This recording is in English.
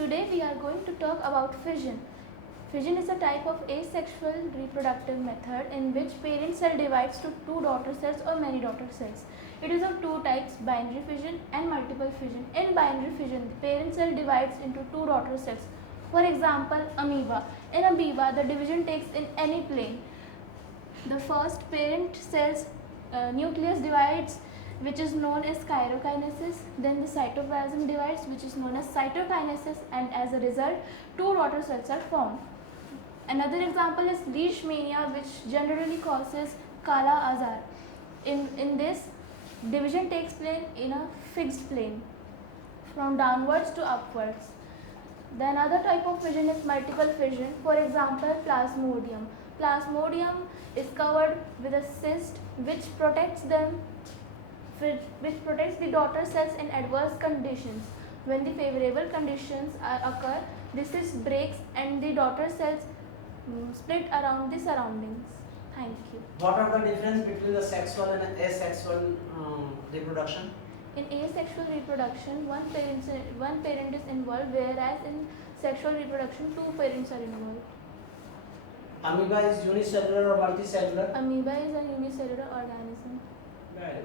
Today we are going to talk about fission. Fission is a type of asexual reproductive method in which parent cell divides to two daughter cells or many daughter cells. It is of two types, binary fission and multiple fission. In binary fission, the parent cell divides into two daughter cells. For example, amoeba. In amoeba, the division takes in any plane. The first parent cell's nucleus divides, which is known as chirokinesis. Then the cytoplasm divides, which is known as cytokinesis, and as a result, two daughter cells are formed. Another example is leishmania, which generally causes kala azar. In this, division takes place in a fixed plane from downwards to upwards. The another type of fission is multiple fission. For example, plasmodium. Plasmodium is covered with a cyst which protects the daughter cells in adverse conditions. When the favorable conditions occur, the cyst breaks and the daughter cells split around the surroundings. Thank you. What are the difference between the sexual and asexual reproduction? In asexual reproduction, one parent is involved, whereas in sexual reproduction, two parents are involved. Amoeba is unicellular or multicellular? Amoeba is a unicellular organism. Right.